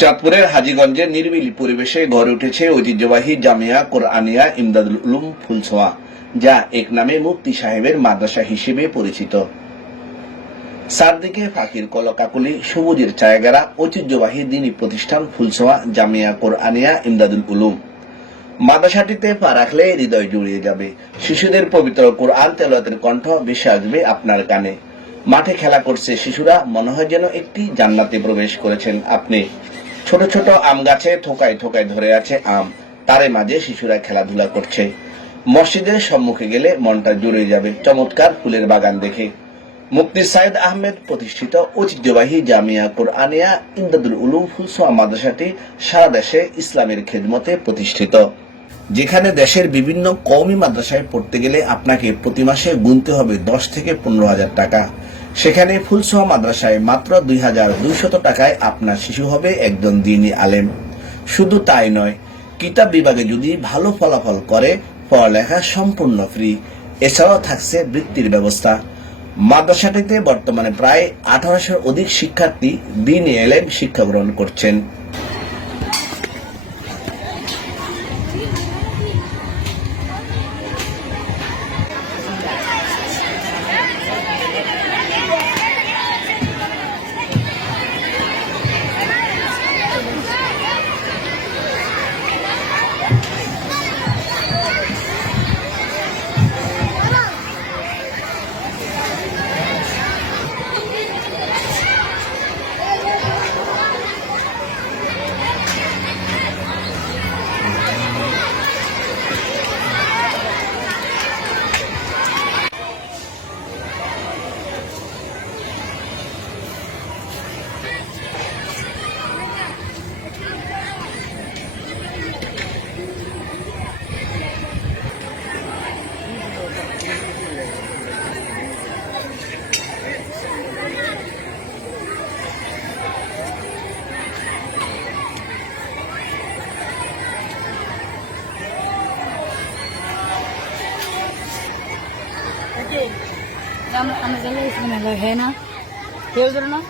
চাঁদপুরের হাজীগঞ্জে নিরিবিলি পরিবেশে গড়ে উঠেছে ঐতিহ্যবাহী জামিয়া কোরআনিয়া ইমদাদুল উলুম ফুলছোয়া, যা এক নামে মুফতি সাহেবের মাদ্রাসা হিসেবে পরিচিত। চারদিকে ফাঁকির কলকাকলি, সবুজের ছায়াঘেরা ঐতিহ্যবাহী দ্বীনি প্রতিষ্ঠান ফুলছোয়া জামিয়া কোরআনিয়া ইমদাদুল উলুম। মাদ্রাসাটিতে পা রাখলে হৃদয় জুড়িয়ে যাবে। শিশুদের পবিত্র কোরআন তেলাওয়াতের কণ্ঠ ভেসে আসবে আপনার কানে। মাঠে খেলা করছে শিশুরা, মনে হয় যেন একটি জান্নাতে প্রবেশ করেছেন আপনি। ছোট ছোট আম গাছে থোকায় থোকায় ধরে আছে আম, তারে মাঝে শিশুরা খেলাধুলা করছে। মসজিদের সম্মুখে গেলে মনটা জুড়ে যাবে চমৎকার ফুলের বাগান দেখে। মুফতি সাইদ আহমেদ প্রতিষ্ঠিত ঐতিহ্যবাহী জামিয়া কোরআনিয়া ইমদাদুল উলুম ফুলছোয়া মাদ্রাসাটি সারা দেশে ইসলামের খেদমতে প্রতিষ্ঠিত। যেখানে দেশের বিভিন্ন কওমি মাদ্রাসায় পড়তে গেলে আপনাকে প্রতি মাসে গুনতে হবে 10 থেকে 15,000 টাকা, সেখানে ফুলছোয়া মাদ্রাসায় মাত্র 2,200 টাকায় আপনার শিশু হবে একজন দ্বীনি আলেম। শুধু তাই নয়, কিতাব বিভাগে যদি ভালো ফলাফল করে পড়ালেখা সম্পূর্ণ ফ্রি। এছাড়াও থাকছে বৃত্তির ব্যবস্থা। মাদ্রাসাটিতে বর্তমানে প্রায় 1800 অধিক শিক্ষার্থী দ্বীনি আলেম শিক্ষা গ্রহণ করছেন। আমি গেলে है ना কেউ ধরো না।